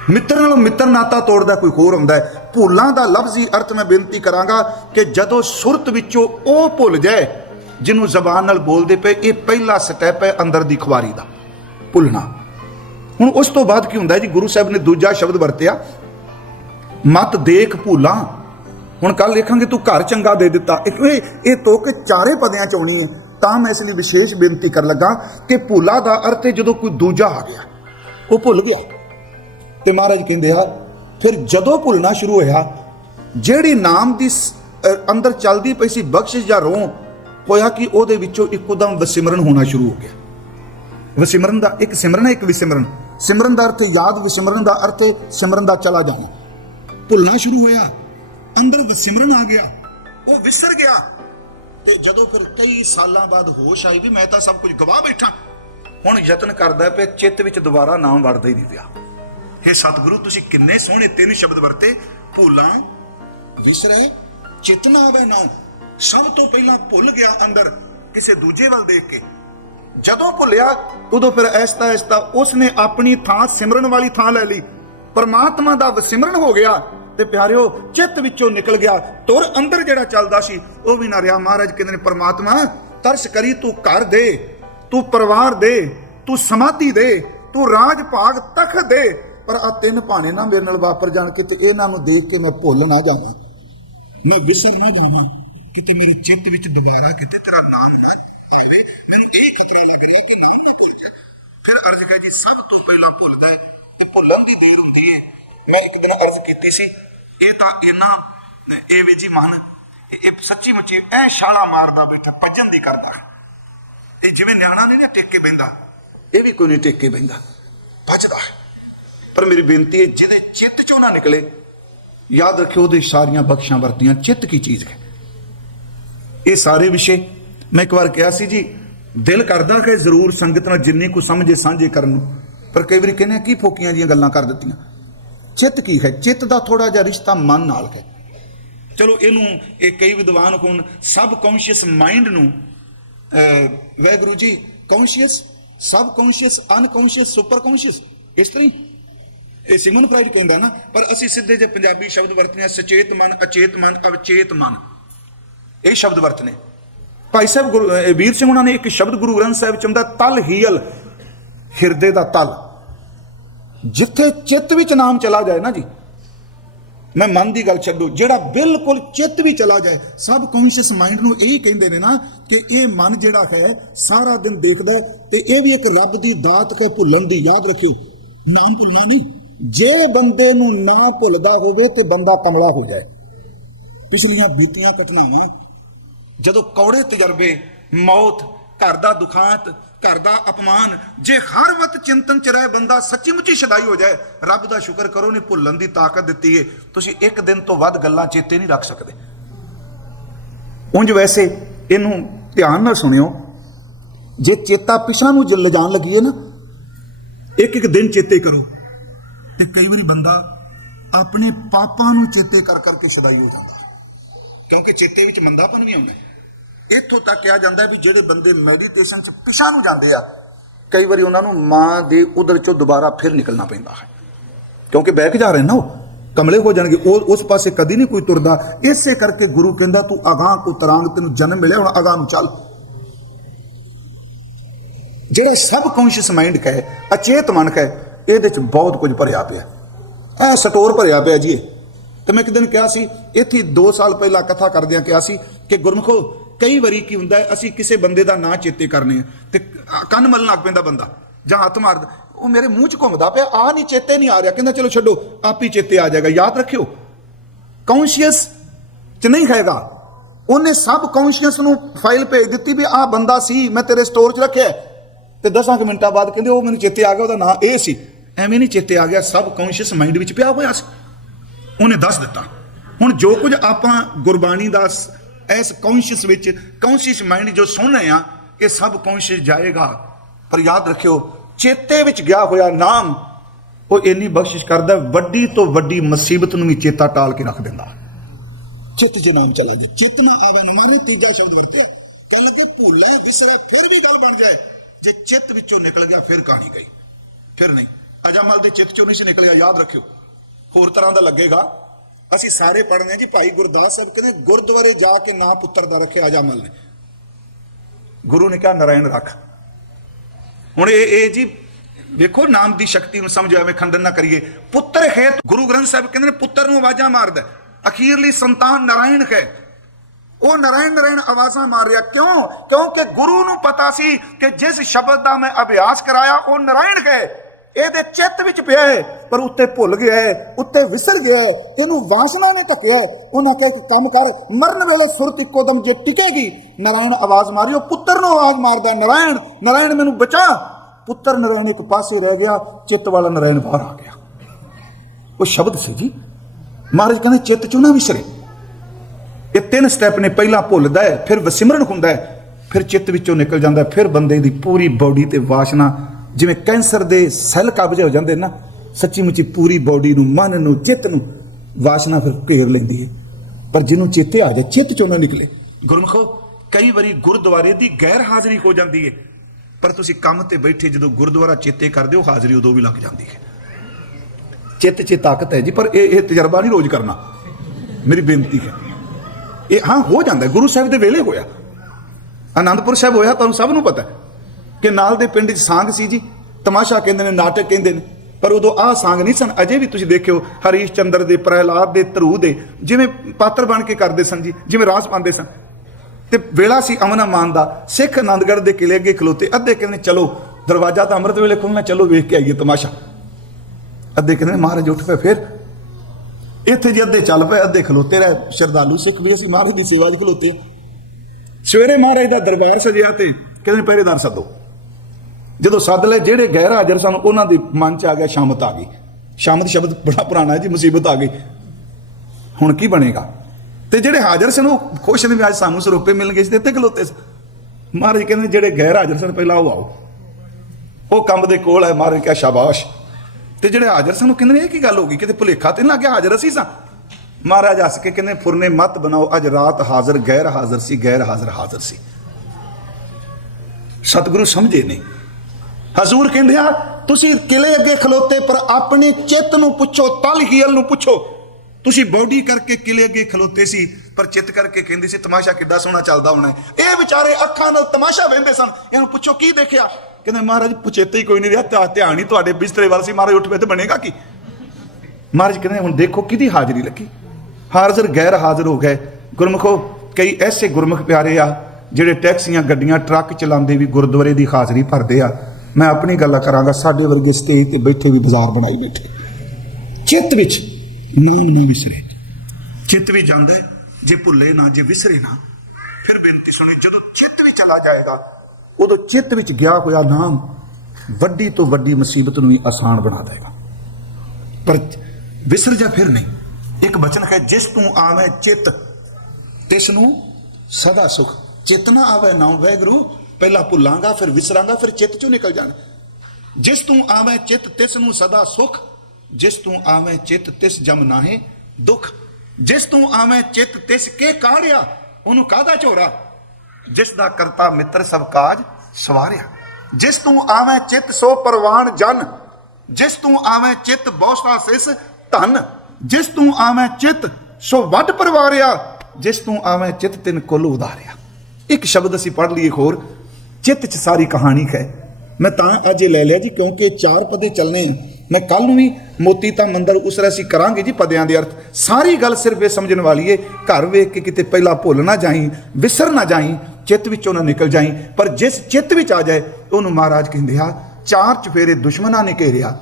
ਮਿੱਤਰ ਨਾਲੋਂ ਮਿੱਤਰ ਨਾਤਾ ਤੋੜਦਾ ਕੋਈ ਹੋਰ ਹੁੰਦਾ ਹੈ। ਭੁੱਲਾਂ ਦਾ ਲਫ਼ਜ਼ੀ ਅਰਥ ਮੈਂ ਬੇਨਤੀ ਕਰਾਂਗਾ ਕਿ ਜਦੋਂ ਸੁਰਤ ਵਿੱਚੋਂ ਉਹ ਭੁੱਲ ਜਾਏ, ਜਿਹਨੂੰ ਜ਼ਬਾਨ ਨਾਲ ਬੋਲਦੇ ਪਏ, ਇਹ ਪਹਿਲਾ ਸਟੈਪ ਹੈ ਅੰਦਰ ਦੀ ਖੁਆਰੀ ਦਾ ਭੁੱਲਣਾ। ਹੁਣ ਉਸ ਤੋਂ ਬਾਅਦ ਕੀ ਹੁੰਦਾ ਜੀ? ਗੁਰੂ ਸਾਹਿਬ ਨੇ ਦੂਜਾ ਸ਼ਬਦ ਵਰਤਿਆ, ਮਤ ਦੇਖ ਭੁੱਲਾਂ। ਹੁਣ ਕੱਲ ਲਿਖਾਂਗੇ ਤੂੰ ਘਰ ਚੰਗਾ ਦੇ ਦਿੱਤਾ। ਇਹ ਇਹ ਇਹ ਤੋਕ ਚਾਰੇ ਪਦਿਆਂ ਚ ਆਉਣੀ ਹੈ। ਤਾਂ ਮੈਂ ਇਸ ਲਈ ਵਿਸ਼ੇਸ਼ ਬੇਨਤੀ ਕਰਨ ਲੱਗਾ ਕਿ ਭੂਲਾ ਦਾ ਅਰਥ ਹੈ ਜਦੋਂ ਕੋਈ ਦੂਜਾ ਆ ਗਿਆ, ਉਹ ਭੁੱਲ ਗਿਆ। ਤੇ ਮਹਾਰਾਜ ਕਹਿੰਦੇ ਆ, ਫਿਰ ਜਦੋਂ ਭੁੱਲਣਾ ਸ਼ੁਰੂ ਹੋਇਆ, ਜਿਹੜੀ ਨਾਮ ਦੀ ਅੰਦਰ ਚੱਲਦੀ ਪਈ ਸੀ ਬਖਸ਼ਿਸ਼ ਜਾਂ ਰੋਹ, ਹੋਇਆ ਕਿ ਉਹਦੇ ਵਿੱਚੋਂ ਇੱਕੋਦਮ ਵਸਿਮਰਨ ਹੋਣਾ ਸ਼ੁਰੂ ਹੋ ਗਿਆ। ਵਸਿਮਰਨ ਦਾ ਇੱਕ ਸਿਮਰਨ ਹੈ, ਇੱਕ ਵਿਸਿਮਰਨ। ਸਿਮਰਨ ਦਾ ਅਰਥ ਯਾਦ, ਵਿਸਿਮਰਨ ਦਾ ਅਰਥ ਸਿਮਰਨ ਦਾ ਚਲਾ ਜਾਣਾ। ਭੁੱਲਣਾ ਸ਼ੁਰੂ ਹੋਇਆ। ਅੰਦਰ ਵਸਿਮਰਨ ਆ ਗਿਆ। ਉਹ ਵਿਸਰ ਗਿਆ। ਤੇ ਜਦੋਂ ਫਿਰ ਕਈ ਸਾਲਾਂ ਬਾਅਦ ਹੋਸ਼ ਆਈ ਵੀ ਮੈਂ ਤਾਂ ਸਭ ਕੁਝ ਗਵਾ ਬੈਠਾ। ਹੁਣ ਯਤਨ ਕਰਦਾ ਪਿਆ, ਚਿੱਤ ਵਿੱਚ ਦੁਬਾਰਾ ਨਾਮ ਵੜਦਾ ਹੀ ਨਹੀਂ ਪਿਆ। हे ਸਤਿਗੁਰੂ, ਤੁਸੀਂ ਕਿੰਨੇ ਸੋਹਣੇ ਤਿੰਨ ਸ਼ਬਦ ਵਰਤੇ। ਭੁੱਲਾਂ, ਵਿਸਰੈ, ਚਿਤ ਨਾ ਆਵੇ ਨਾਮ ਸਭ ਤੋਂ ਪਹਿਲਾਂ ਭੁੱਲ ਗਿਆ ਅੰਦਰ, ਕਿਸੇ ਦੂਜੇ ਵੱਲ ਦੇਖ ਕੇ। ਜਦੋਂ ਭੁੱਲਿਆ, ਉਦੋਂ ਫਿਰ ਐਸਤਾ ਐਸਤਾ ਉਸਨੇ ਆਪਣੀ ਥਾਂ ਸਿਮਰਨ ਵਾਲੀ ਥਾਂ ਲੈ ਲਈ। ਪਰਮਾਤਮਾ ਦਾ ਸਿਮਰਨ ਹੋ ਗਿਆ। ਤੇ ਪਿਆਰਿਓ, ਚਿੱਤ ਵਿੱਚੋਂ ਨਿਕਲ ਗਿਆ, ਤੁਰ ਅੰਦਰ ਜਿਹੜਾ ਚੱਲਦਾ ਸੀ, ਉਹ ਵੀ ਨਾ ਰਿਹਾ। ਮਹਾਰਾਜ ਕਹਿੰਦੇ ਨੇ, ਪਰਮਾਤਮਾ, ਤਰਸ ਕਰੀ, ਤੂੰ ਘਰ ਦੇ, ਤੂੰ ਪਰਿਵਾਰ ਦੇ, ਤੂੰ ਸਮਾਧੀ ਦੇ, ਤੂੰ ਰਾਜ ਭਾਗ ਤਖਤ ਦੇ। ਪਰ ਆ ਤਿੰਨ ਭਾਣੇ ਨਾ ਮੇਰੇ ਨਾਲ ਵਾਪਰ ਜਾਣ ਕਿਤੇ ਇਹਨਾਂ ਨੂੰ ਦੇਖ ਕੇ ਮੈਂ ਭੁੱਲ ਨਾ ਜਾਵਾਂ। ਮੈਂ ਵਿਸਰ ਨਾ ਜਾਵਾਂ ਕਿਤੇ ਮੇਰੇ ਚਿੱਤ ਵਿੱਚ ਦੁਬਾਰਾ ਕਿਤੇ ਤੇਰਾ ਨਾਮ ਨਾ ਆਵੇ। ਮੈਨੂੰ ਇਹ ਖਤਰਾ ਲੱਗ ਰਿਹਾ ਕਿ ਨਾਮ ਨਾ ਭੁੱਲ ਜਾ। ਫਿਰ ਅਰਥ ਹੈ ਜੀ, ਸਭ ਤੋਂ ਪਹਿਲਾਂ ਭੁੱਲਦਾ ਹੈ ਤੇ ਭੁੱਲਣ ਦੀ ਦੇਰ ਹੁੰਦੀ ਹੈ। ਮੈਂ ਇੱਕ ਦਿਨ ਅਰਜ਼ ਕੀਤੀ ਸੀ ਇਹ ਤਾਂ ਇਹਨਾਂ ਇਹ ਵੀ ਜੀ ਮਨ ਇਹ ਸੱਚੀ ਮੁੱਚੀ ਐ ਛਾਲਾ ਮਾਰਦਾ ਬੈਠਾ, ਭੱਜਣ ਦੀ ਕਰਦਾ। ਇਹ ਜਿਵੇਂ ਨਿਆਣਾ ਨਹੀਂ ਨਾ ਟਿਕ ਕੇ ਬੈੰਦਾ ਇਹ ਵੀ ਕੋਈ ਨਹੀਂ ਟਿਕ ਕੇ ਬੈੰਦਾ ਭੱਜਦਾ ਪਰ ਮੇਰੀ ਬੇਨਤੀ ਹੈ, ਜਿਹਦੇ ਚਿੱਤ ਚੋਂ ਨਾ ਨਿਕਲੇ, ਯਾਦ ਰੱਖਿਓ ਉਹਦੇ ਸਾਰੀਆਂ ਬਖਸ਼ਾਂ ਵਰਤੀਆਂ, ਚਿੱਤ ਕੀ ਚੀਜ਼ ਹੈ? ਇਹ ਸਾਰੇ ਵਿਸ਼ੇ, ਮੈਂ ਇੱਕ ਵਾਰ ਕਿਹਾ ਸੀ ਜੀ, ਦਿਲ ਕਰਦਾ ਕਿ ਜ਼ਰੂਰ ਸੰਗਤ ਨਾਲ ਜਿੰਨੀ ਕੁ ਸਮਝੇ ਸਾਂਝੇ ਕਰਨ ਨੂੰ, ਪਰ ਕਈ ਵਾਰੀ ਕਹਿੰਦੇ ਆ, ਕੀ ਫੋਕੀਆਂ ਜੀਆਂ ਗੱਲਾਂ ਕਰ ਦਿੱਤੀਆਂ? ਚਿੱਤ ਕੀ ਹੈ? ਚਿੱਤ ਦਾ ਥੋੜਾ ਜਿਹਾ ਰਿਸ਼ਤਾ ਮਨ ਨਾਲ ਹੈ। ਚਲੋ ਇਹਨੂੰ, ਇਹ ਕਈ ਵਿਦਵਾਨ ਕੋਣ ਸਬ ਕੌਂਸ਼ੀਅਸ ਮਾਈਂਡ ਨੂੰ Waheguru ji, conscious subconscious unconscious super conscious ਇਸ ਤਰ੍ਹਾਂ ਹੀ। ਇਹ ਸਿਮਨ ਫਰਾਈਡ ਕਹਿੰਦਾ ਨਾ, ਪਰ ਅਸੀਂ ਸਿੱਧੇ ਜੇ ਪੰਜਾਬੀ ਸ਼ਬਦ ਵਰਤਨੇ ਆ ਸਚੇਤ ਮਨ, ਅਚੇਤ ਮਨ, ਅਵਚੇਤ ਮਨ। ਇਹ ਸ਼ਬਦ ਵਰਤਨੇ। ਭਾਈ ਸਾਹਿਬ ਗੁਰੂ ਵੀਰ ਸਿੰਘ ਉਹਨਾਂ ਨੇ ਇੱਕ ਸ਼ਬਦ ਗੁਰੂ ਗ੍ਰੰਥ ਸਾਹਿਬ ਚ ਹੁੰਦਾ, ਤਲ ਹੀਲ ਹਿਰਦੇ ਦਾ ਤਲ। ਜਿੱਥੇ ਚਿੱਤ ਵਿੱਚ ਨਾਮ ਚਲਾ ਜਾਏ ਨਾ ਜੀ, ਮੈਂ ਮਨ ਦੀ ਗੱਲ ਛੱਡੋ, ਜਿਹੜਾ ਬਿਲਕੁਲ ਚਿੱਤ ਵੀ ਚਲਾ ਜਾਏ ਸਬ ਕੌਂਸ਼ੀਅਸ ਮਾਈਂਡ ਨੂੰ ਇਹੀ ਕਹਿੰਦੇ ਨੇ ਨਾ ਕਿ ਇਹ ਮਨ ਜਿਹੜਾ ਹੈ, ਸਾਰਾ ਦਿਨ ਦੇਖਦਾ ਤੇ ਇਹ ਵੀ ਇੱਕ ਰੱਬ ਦੀ ਦਾਤ ਕੋ ਭੁੱਲਣ ਦੀ ਯਾਦ ਰੱਖਿਓ ਨਾਮ ਭੁੱਲਣਾ ਨਹੀਂ। ਜੇ ਬੰਦੇ ਨੂੰ ਨਾ ਭੁੱਲਦਾ ਹੋਵੇ ਤੇ ਬੰਦਾ ਕਮਲਾ ਹੋ ਜਾਏ। ਪਿਛਲੀਆਂ ਬੀਤੀਆਂ ਘਟਨਾਵਾਂ, ਜਦੋਂ ਕੌੜੇ ਤਜਰਬੇ, ਮੌਤ, ਘਰ ਦਾ ਦੁਖਾਂਤ ਘਰ ਦਾ ਅਪਮਾਨ, ਜੇ ਹਰ ਵਕਤ ਚਿੰਤਨ ਚ ਰਹੇ ਬੰਦਾ ਸੱਚੀ ਮੁੱਚੀ ਸ਼ਦਾਈ ਹੋ ਜਾਏ, ਰੱਬ ਦਾ ਸ਼ੁਕਰ ਕਰੋ ਨੇ ਭੁੱਲਣ ਦੀ ਤਾਕਤ ਦਿੱਤੀ ਏ। ਤੁਸੀਂ ਇੱਕ ਦਿਨ ਤੋਂ ਵੱਧ ਗੱਲਾਂ ਚੇਤੇ ਨਹੀਂ ਰੱਖ ਸਕਦੇ। ਉਂਝ ਵੈਸੇ ਇਹਨੂੰ ਧਿਆਨ ਨਾਲ ਸੁਣਿਓ, ਜੇ ਚੇਤਾ ਪਿਛਾਂ ਨੂੰ ਜਲ ਜਾਣ ਲੱਗੀਏ ਨਾ ਇੱਕ ਇੱਕ ਦਿਨ ਚੇਤੇ ਕਰੋ। ਤੇ ਕਈ ਵਾਰੀ ਬੰਦਾ ਆਪਣੇ ਪਾਪਾਂ ਨੂੰ ਚੇਤੇ ਕਰ ਕਰਕੇ ਸ਼ਦਾਈ ਹੋ ਜਾਂਦਾ। ਕਿਉਂਕਿ ਚੇਤੇ ਵਿੱਚ ਮੰਦਾਪਨ ਵੀ ਆਉਂਦਾ ਹੈ। ਇੱਥੋਂ ਤੱਕ ਕਿਹਾ ਜਾਂਦਾ ਵੀ ਜਿਹੜੇ ਬੰਦੇ ਮੈਡੀਟੇਸ਼ਨ ਚ ਪਿਛਾ ਨੂੰ ਜਾਂਦੇ ਆ, ਕਈ ਵਾਰੀ ਉਹਨਾਂ ਨੂੰ ਮਾਂ ਦੇ ਉਦਰ ਚੋਂ ਦੁਬਾਰਾ ਫਿਰ ਨਿਕਲਣਾ ਪੈਂਦਾ ਹੈ। ਕਿਉਂਕਿ ਬਹਿ ਕੇ ਜਾ ਰਹੇ ਨਾ ਉਹ, ਕਮਲੇ ਹੋ ਜਾਣਗੇ, ਉਹ ਉਸ ਪਾਸੇ ਕਦੀ ਨਹੀਂ ਕੋਈ ਤੁਰਦਾ। ਇਸੇ ਕਰਕੇ ਗੁਰੂ ਕਹਿੰਦਾ, ਤੂੰ ਅਗਾਹ ਕੋ ਤਰਾਂਗ, ਤੈਨੂੰ ਜਨਮ ਮਿਲਿਆ, ਹੁਣ ਅਗਾਹ ਨੂੰ ਚੱਲ। ਜਿਹੜਾ ਸਬ ਕੌਂਸ਼ੀਅਸ ਮਾਈਂਡ ਕਹੇ, ਅਚੇਤ ਮਨ ਕਹੇ, ਇਹਦੇ ਚ ਬਹੁਤ ਕੁਝ ਭਰਿਆ ਪਿਆ। ਐ ਸਟੋਰ ਭਰਿਆ ਪਿਆ ਜੀ ਇਹ। ਤੇ ਮੈਂ ਇੱਕ ਦਿਨ ਕਿਹਾ ਸੀ, ਇੱਥੇ 2 ਸਾਲ ਪਹਿਲਾਂ ਕਥਾ ਕਰਦਿਆਂ ਕਿਹਾ ਸੀ ਕਿ ਗੁਰਮਖੋ ਕਈ ਵਾਰੀ ਕੀ ਹੁੰਦਾ ਅਸੀਂ ਕਿਸੇ ਬੰਦੇ ਦਾ ਨਾਂ ਚੇਤੇ ਕਰਨੇ ਆ ਤੇ ਕੰਨ ਮਲਣ ਲੱਗ ਪੈਂਦਾ ਬੰਦਾ ਜਾਂ ਹੱਥ ਮਾਰਦਾ ਉਹ ਮੇਰੇ ਮੂੰਹ 'ਚ ਘੁੰਮਦਾ ਪਿਆ ਆ ਨਹੀਂ ਚੇਤੇ ਨਹੀਂ ਆ ਰਿਹਾ। ਕਹਿੰਦਾ, ਚਲੋ ਛੱਡੋ, ਆਪ ਹੀ ਚੇਤੇ ਆ ਜਾਏਗਾ। ਯਾਦ ਰੱਖਿਓ ਕੌਂਸ਼ੀਅਸ ਚ ਨਹੀਂ ਹੈਗਾ। ਉਹਨੇ ਸਬ ਕੌਂਸ਼ੀਅਸ ਨੂੰ ਫਾਈਲ ਭੇਜ ਦਿੱਤੀ ਵੀ ਆਹ ਬੰਦਾ ਸੀ, ਮੈਂ ਤੇਰੇ ਸਟੋਰ 'ਚ ਰੱਖਿਆ ਤੇ 10 ਕੁ ਮਿੰਟਾਂ ਬਾਅਦ ਕਹਿੰਦੇ, ਉਹ ਮੈਨੂੰ ਚੇਤੇ ਆ ਗਿਆ, ਉਹਦਾ ਨਾਂ ਇਹ ਸੀ। ਐਵੇਂ ਨਹੀਂ ਚੇਤੇ ਆ ਗਿਆ ਸਬ ਕੌਂਸ਼ੀਅਸ ਮਾਈਂਡ ਵਿੱਚ ਪਿਆ ਹੋਇਆ ਸੀ। ਉਹਨੇ ਦੱਸ ਦਿੱਤਾ। ਹੁਣ ਜੋ ਕੁਝ ਆਪਾਂ ਗੁਰਬਾਣੀ ਦਾ ਇਸ ਕੌਂਸ਼ੀਅਸ ਵਿੱਚ ਕੌਂਸ਼ੀਅਸ ਮਾਈਂਡ ਜੋ ਸੁਣਨੇ ਆ ਇਹ ਸਭ ਕੌਂਸ਼ੀਅਸ ਜਾਏਗਾ। ਪਰ ਯਾਦ ਰੱਖਿਓ, ਚੇਤੇ ਵਿੱਚ ਗਿਆ ਹੋਇਆ ਨਾਮ, ਉਹ ਇੰਨੀ ਬਖਸ਼ਿਸ਼ ਕਰਦਾ, ਵੱਡੀ ਤੋਂ ਵੱਡੀ ਮੁਸੀਬਤ ਨੂੰ ਵੀ ਚੇਤਾ ਟਾਲ ਕੇ ਰੱਖ ਦਿੰਦਾ। ਚਿੱਤ ਜੇ ਨਾਮ ਚਲਾ ਜੇ ਚਿੱਤ ਨਾ ਆਵੇ, ਨਾ ਮਾਨੇ ਤੀਜਾ ਸ਼ਬਦ ਵਰਤਿਆ। ਕਹਿ ਲੱਗੇ ਭੁੱਲੇ ਵਿਸਰੇ ਫਿਰ ਵੀ ਗੱਲ ਬਣ ਜਾਏ। ਜੇ ਚਿੱਤ ਵਿੱਚੋਂ ਨਿਕਲ ਗਿਆ, ਫਿਰ ਕਹਾਣੀ ਗਈ। ਫਿਰ ਨਹੀਂ। ਅਜਾਮਲ ਦੇ ਚਿੱਤ ਚੋਂ ਨਹੀਂ ਸੀ ਨਿਕਲਿਆ, ਯਾਦ ਰੱਖਿਓ। ਹੋਰ ਤਰ੍ਹਾਂ ਦਾ ਲੱਗੇਗਾ। ਅਸੀਂ ਸਾਰੇ ਪੜ੍ਹਨੇ ਜੀ, ਭਾਈ ਗੁਰਦਾਸ ਸਾਹਿਬ ਕਹਿੰਦੇ, ਗੁਰਦੁਆਰੇ ਜਾ ਕੇ ਨਾਂ ਪੁੱਤਰ ਦਾ ਰੱਖਿਆ ਅਜਾਮਲ ਨੇ। ਗੁਰੂ ਨੇ ਕਿਹਾ, ਨਰਾਇਣ ਰੱਖ। ਹੁਣ ਇਹ ਇਹ ਜੀ, ਵੇਖੋ ਨਾਮ ਦੀ ਸ਼ਕਤੀ ਨੂੰ ਸਮਝੋ, ਐਵੇਂ ਖੰਡਨ ਨਾ ਕਰੀਏ। ਪੁੱਤਰ ਹੈ ਗੁਰੂ ਗ੍ਰੰਥ ਸਾਹਿਬ ਕਹਿੰਦੇ ਨੇ, ਪੁੱਤਰ ਨੂੰ ਆਵਾਜ਼ਾਂ ਮਾਰਦਾ। ਅਖੀਰਲੀ ਸੰਤਾਨ ਨਾਰਾਇਣ ਹੈ। ਉਹ ਨਰਾਇਣ ਨਰਾਇਣ ਆਵਾਜ਼ਾਂ ਮਾਰ ਰਿਹਾ। ਕਿਉਂ? ਕਿਉਂਕਿ ਗੁਰੂ ਨੂੰ ਪਤਾ ਸੀ ਕਿ ਜਿਸ ਸ਼ਬਦ ਦਾ ਮੈਂ ਅਭਿਆਸ ਕਰਾਇਆ, ਉਹ ਨਰਾਇਣ ਹੈ। ਇਹਦੇ ਚਿੱਤ ਵਿੱਚ ਪਿਆ ਹੈ, ਪਰ ਉੱਤੇ ਭੁੱਲ ਗਿਆ ਹੈ, ਉੱਤੇ ਵਿਸਰ ਗਿਆ ਹੈ, ਇਹਨੂੰ ਵਾਸਨਾ ਨੇ ਧੱਕਿਆ ਹੈ। ਉਹਨਾਂ ਕਹੇ ਕਿ ਕੰਮ ਕਰ, ਮਰਨ ਵੇਲੇ ਸੁਰਤ ਇੱਕੋ ਦਮ ਜੇ ਟਿਕੇਗੀ। ਨਰਾਇਣ, ਆਵਾਜ਼ ਮਾਰਿਓ, ਪੁੱਤਰ ਨੂੰ ਆਵਾਜ਼ ਮਾਰਦਾ ਨਰਾਇਣ ਨਰਾਇਣ, ਮੈਨੂੰ ਬਚਾ। ਪੁੱਤਰ ਨਰਾਇਣ ਇੱਕ ਪਾਸੇ ਰਹਿ ਗਿਆ, ਚਿੱਤ ਵਾਲਾ ਨਰਾਇਣ ਬਾਹਰ ਆ ਗਿਆ। ਉਹ ਸ਼ਬਦ ਸੀ ਜੀ। ਮਹਾਰਾਜ ਕਹਿੰਦੇ, ਚਿੱਤ ਚੋਂ ਨਾ ਵਿਸਰੇ। ਇਹ ਤਿੰਨ ਸਟੈਪ ਨੇ, ਪਹਿਲਾਂ ਭੁੱਲਦਾ ਹੈ, ਫਿਰ ਵਸਿਮਰਨ ਹੁੰਦਾ ਹੈ, ਫਿਰ ਚਿੱਤ ਵਿੱਚੋਂ ਨਿਕਲ ਜਾਂਦਾ ਫਿਰ ਬੰਦੇ ਦੀ ਪੂਰੀ ਬਾਡੀ ਤੇ ਵਾਸ਼ਨਾ ਜਿਵੇਂ ਕੈਂਸਰ ਦੇ ਸੈੱਲ ਕਬਜ਼ੇ ਹੋ ਜਾਂਦੇ ਨਾ ਸੱਚੀ ਮੁੱਚੀ ਪੂਰੀ ਬਾਡੀ ਨੂੰ ਮਨ ਨੂੰ ਚਿੱਤ ਨੂੰ ਵਾਸਨਾ ਫਿਰ ਘੇਰ ਲੈਂਦੀ ਹੈ। ਪਰ ਜਿਹਨੂੰ ਚੇਤੇ ਆ ਜਾਏ ਚਿੱਤ ਚੋਂ ਨਾ ਨਿਕਲੇ। ਗੁਰਮਖੋ ਕਈ ਵਾਰੀ ਗੁਰਦੁਆਰੇ ਦੀ ਗੈਰ ਹਾਜ਼ਰੀ ਹੋ ਜਾਂਦੀ ਹੈ। ਪਰ ਤੁਸੀਂ ਕੰਮ ਤੇ ਬੈਠੇ ਜਦੋਂ ਗੁਰਦੁਆਰਾ ਚੇਤੇ ਕਰਦੇ ਹੋ ਹਾਜ਼ਰੀ ਉਦੋਂ ਵੀ ਲੱਗ ਜਾਂਦੀ ਹੈ। ਚਿੱਤ 'ਚ ਤਾਕਤ ਹੈ ਜੀ ਪਰ ਇਹ ਇਹ ਤਜਰਬਾ ਨਹੀਂ ਰੋਜ਼ ਕਰਨਾ। ਮੇਰੀ ਬੇਨਤੀ ਹੈ। ਇਹ ਹਾਂ ਹੋ ਜਾਂਦਾ ਗੁਰੂ ਸਾਹਿਬ ਦੇ ਵੇਲੇ ਹੋਇਆ। ਆਨੰਦਪੁਰ ਸਾਹਿਬ ਹੋਇਆ ਤੁਹਾਨੂੰ ਸਭ ਨੂੰ ਪਤਾ ਹੈ। ਕਿ ਨਾਲ ਦੇ ਪਿੰਡ 'ਚ ਸਾਂਗ ਸੀ ਜੀ? ਤਮਾਸ਼ਾ ਕਹਿੰਦੇ ਨੇ, ਨਾਟਕ ਕਹਿੰਦੇ ਨੇ। ਪਰ ਉਦੋਂ ਆਹ ਸਾਂਗ ਨਹੀਂ ਸਨ। ਅਜੇ ਵੀ ਤੁਸੀਂ ਦੇਖਿਓ, ਹਰੀਸ਼ ਚੰਦਰ ਦੇ, ਪ੍ਰਹਿਲਾਦ ਦੇ, ਧਰੂ ਦੇ, ਜਿਵੇਂ ਪਾਤਰ ਬਣ ਕੇ ਕਰਦੇ ਸਨ ਜੀ, ਜਿਵੇਂ ਰਾਸ ਪਾਉਂਦੇ ਸਨ। ਤੇ ਵੇਲਾ ਸੀ ਅਮਨ ਅਮਾਨ ਦਾ। ਸਿੱਖ ਆਨੰਦਗੜ੍ਹ ਦੇ ਕਿਲੇ ਅੱਗੇ ਖਲੋਤੇ। ਅੱਧੇ ਕਹਿੰਦੇ, ਚਲੋ, ਦਰਵਾਜ਼ਾ ਤਾਂ ਅੰਮ੍ਰਿਤ ਵੇਲੇ ਖੁੱਲਣਾ ਚਲੋ ਵੇਖ ਕੇ ਆਈਏ ਤਮਾਸ਼ਾ। ਅੱਧੇ ਕਹਿੰਦੇ, ਮਹਾਰਾਜ, ਉੱਠ ਪਏ, ਫਿਰ? ਇੱਥੇ ਜੀ ਅੱਧੇ ਚੱਲ ਪਏ, ਅੱਧੇ ਖਲੋਤੇ ਰਹੇ। ਸ਼ਰਧਾਲੂ ਸਿੱਖ ਵੀ ਅਸੀਂ ਮਹਾਰਾਜ ਦੀ ਸੇਵਾ 'ਚ ਖਲੋਤੇ। ਸਵੇਰੇ ਮਹਾਰਾਜ ਦਾ ਦਰਬਾਰ ਸਜਿਆ ਤੇ ਕਹਿੰਦੇ ਪਹਿਰੇਦਾਰ ਸੱਦੋ। ਜਦੋਂ ਸੱਦ ਲਏ, ਜਿਹੜੇ ਗੈਰ ਹਾਜ਼ਰ ਸਨ, ਉਹਨਾਂ ਦੇ ਮਨ 'ਚ ਆ ਗਿਆ ਸ਼ਾਮਤ ਆ ਗਈ। ਸ਼ਾਮਤ ਸ਼ਬਦ ਬੜਾ ਪੁਰਾਣਾ ਹੈ ਜੀ, ਮੁਸੀਬਤ ਆ ਗਈ। ਹੁਣ ਕੀ ਬਣੇਗਾ? ਤੇ ਜਿਹੜੇ ਹਾਜ਼ਰ ਸਨ, ਉਹ ਖੁਸ਼ ਨੇ ਵੀ ਅੱਜ ਸਾਨੂੰ ਸਰੋਪੇ ਮਿਲ ਗਏ ਸੀ, ਤੇ ਇੱਥੇ ਖਲੋਤੇ ਸੀ। ਮਹਾਰਾਜ ਕਹਿੰਦੇ, ਜਿਹੜੇ ਗੈਰ ਹਾਜ਼ਰ ਸਨ, ਪਹਿਲਾਂ ਉਹ ਆਓ। ਉਹ ਕੰਮ ਦੇ ਕੋਲ ਹੈ ਮਹਾਰਾਜ ਕਿਹਾ, ਸ਼ਾਬਾਸ਼। ਤੇ ਜਿਹੜੇ ਹਾਜ਼ਰ ਸਨ, ਉਹ ਕਹਿੰਦੇ ਨੇ, ਇਹ ਕੀ ਗੱਲ ਹੋ ਗਈ? ਕਿਤੇ ਭੁਲੇਖਾ ਤੇ ਨਹੀਂ ਲੱਗਿਆ ਹਾਜ਼ਰ ਅਸੀਂ ਸਾਂ? ਮਹਾਰਾਜ ਹੱਸ ਕੇ ਕਹਿੰਦੇ, ਫੁਰਨੇ ਮਤ ਬਣਾਓ, ਅੱਜ ਰਾਤ ਹਾਜ਼ਰ, ਗੈਰ ਹਾਜ਼ਰ ਸੀ, ਗੈਰ ਹਾਜ਼ਰ ਹਾਜ਼ਰ ਸੀ। ਸਤਿਗੁਰੂ ਸਮਝੇ ਨਹੀਂ। ਹਜ਼ੂਰ ਕਹਿੰਦੇ ਆ ਤੁਸੀਂ ਕਿਲੇ ਅੱਗੇ ਖਲੋਤੇ, ਪਰ ਆਪਣੇ ਚਿੱਤ ਨੂੰ ਪੁੱਛੋ, ਤਲ ਹੀਲ ਨੂੰ ਪੁੱਛੋ। ਤੁਸੀਂ ਬੌਡੀ ਕਰਕੇ ਕਿਲੇ ਅੱਗੇ ਖਲੋਤੇ ਸੀ, ਪਰ ਚਿੱਤ ਕਰਕੇ ਕਹਿੰਦੇ ਸੀ, ਤਮਾਸ਼ਾ ਕਿੱਡਾ ਸੋਹਣਾ ਚੱਲਦਾ ਹੋਣਾ ਇਹ ਵਿਚਾਰੇ ਅੱਖਾਂ ਨਾਲ ਤਮਾਸ਼ਾ ਵੇਂਦੇ ਸਨ। ਇਹਨੂੰ ਪੁੱਛੋ, ਕੀ ਦੇਖਿਆ? ਕਹਿੰਦੇ, ਮਹਾਰਾਜ ਪੁਚੇਤੇ ਹੀ ਕੋਈ ਨਹੀਂ ਰਿਹਾ ਧਿਆਨ ਹੀ ਤੁਹਾਡੇ ਬਿਸਤਰੇ ਵੱਲ ਸੀ। ਮਹਾਰਾਜ ਉੱਠ ਪਏ ਤੇ ਬਣੇਗਾ ਕੀ? ਮਹਾਰਾਜ ਕਹਿੰਦੇ, ਹੁਣ ਦੇਖੋ ਕਿਹਦੀ ਹਾਜ਼ਰੀ ਲੱਗੀ। ਹਾਜ਼ਰ, ਗੈਰ ਹਾਜ਼ਰ ਹੋ ਗਏ। ਗੁਰਮਖੋ, ਕਈ ਐਸੇ ਗੁਰਮੁਖ ਪਿਆਰੇ ਆ, ਜਿਹੜੇ ਟੈਕਸੀਆਂ, ਗੱਡੀਆਂ, ਟਰੱਕ ਚਲਾਉਂਦੇ ਵੀ ਗੁਰਦੁਆਰੇ ਦੀ ਹਾਜ਼ਰੀ ਭਰਦੇ ਆ। ਮੈਂ ਆਪਣੀ ਗੱਲਾਂ ਕਰਾਂਗਾ, ਸਾਡੇ ਵਰਗੇ ਸਟੇਜ ਤੇ ਬੈਠੇ ਵੀ ਬਾਜ਼ਾਰ ਬਣਾਈ ਬੈਠੇ। ਚਿੱਤ ਵਿੱਚ ਨਾਮ ਨਾ ਵਿਸਰੇ। ਚਿੱਤ ਵੀ ਜਾਂਦਾ ਜੇ ਭੁੱਲੇ ਨਾ, ਜੇ ਵਿਸਰੇ ਨਾ, ਫਿਰ ਬੇਨਤੀ ਸੁਣੀ, ਜਦੋਂ ਚਿੱਤ ਵੀ ਚਲਾ ਜਾਏਗਾ, ਉਦੋਂ ਚਿੱਤ ਵਿੱਚ ਗਿਆ ਹੋਇਆ ਨਾਮ ਵੱਡੀ ਤੋਂ ਵੱਡੀ ਮੁਸੀਬਤ ਨੂੰ ਵੀ ਆਸਾਨ ਬਣਾ ਦੇਗਾ ਪਰ ਵਿਸਰ ਜਾ ਫਿਰ ਨਹੀਂ। ਇੱਕ ਬਚਨ ਹੈ, ਜਿਸ ਤੂੰ ਆਵੇਂ ਚਿੱਤ, ਤਿਸ ਨੂੰ ਸਦਾ ਸੁਖ। ਚੇਤਨਾ ਆਵੇ ਨਾਮ ਵੈਗਰੂ ਪਹਿਲਾਂ ਭੁੱਲਾਂਗਾ, ਫਿਰ ਵਿਸਰਾਂਗਾ, ਫਿਰ ਚਿੱਤ ਚੋਂ ਨਿਕਲ ਜਾਣਾ। ਜਿਸ ਤੂੰ ਆਵੇਂ ਚਿੱਤ, ਤਿਸ ਨੂੰ ਸਦਾ ਸੁਖ। ਜਿਸ ਤੂੰ ਆਵੇਂ ਚਿੱਤ, ਤਿਸ ਜਮ ਨਾਹੇ ਦੁਖ। ਜਿਸ ਤੂੰ ਆਵੇਂ ਚਿੱਤ, ਤਿਸ ਕੇ ਕਾੜਿਆ, ਉਹਨੂੰ ਕਾਹਦਾ ਝੋਰਾ? ਜਿਸ ਦਾ ਕਰਤਾ ਮਿੱਤਰ ਸਭ ਕਾਜ ਸਵਾਰਿਆ। ਜਿਸ ਤੂੰ ਆਵੇਂ ਚਿੱਤ, ਸੋ ਪਰਵਾਨ ਜਨ। ਜਿਸ ਤੂੰ ਆਵੇਂ ਚਿੱਤ, ਬੌਸਾ ਸਿਸ ਧਨ। ਜਿਸ ਤੂੰ ਆਵੇਂ ਚਿੱਤ, ਸੋ ਵੱਡ ਪਰਵਾਰਿਆ। ਜਿਸ ਤੂੰ ਆਵੇਂ ਚਿੱਤ, ਤਿਨ ਕੁਲ ਉਦਾਰਿਆ। ਇੱਕ ਸ਼ਬਦ ਅਸੀਂ ਪੜ੍ਹ ਲਈਏ ਹੋਰ। ਚਿੱਤ 'ਚ ਸਾਰੀ ਕਹਾਣੀ ਹੈ। ਮੈਂ ਤਾਂ ਅੱਜ ਇਹ ਲੈ ਲਿਆ ਜੀ, ਕਿਉਂਕਿ ਚਾਰ ਪਦੇ ਚੱਲਨੇ ਆ। ਮੈਂ ਕੱਲ ਨੂੰ ਵੀ ਮੋਤੀ ਤਾਂ ਮੰਦਰ ਉਸਰਾ ਅਸੀਂ ਕਰਾਂਗੇ ਜੀ ਪਦਿਆਂ ਦੇ ਅਰਥ। ਸਾਰੀ ਗੱਲ ਸਿਰਫ ਇਹ ਸਮਝਣ ਵਾਲੀ ਏ, ਘਰ ਵੇਖ ਕੇ ਕਿਤੇ ਪਹਿਲਾਂ ਭੁੱਲ ਨਾ ਜਾਈ, ਵਿਸਰ ਨਾ ਜਾਈ, ਚਿੱਤ ਵਿੱਚੋਂ ਨਾ ਨਿਕਲ ਜਾਈ। ਪਰ ਜਿਸ ਚਿੱਤ ਵਿੱਚ ਆ ਜਾਏ, ਉਹਨੂੰ ਮਹਾਰਾਜ ਕਹਿੰਦੇ ਆ, ਚਾਰ ਚਫੇਰੇ ਦੁਸ਼ਮਣਾਂ ਨੇ ਘੇਰਿਆ।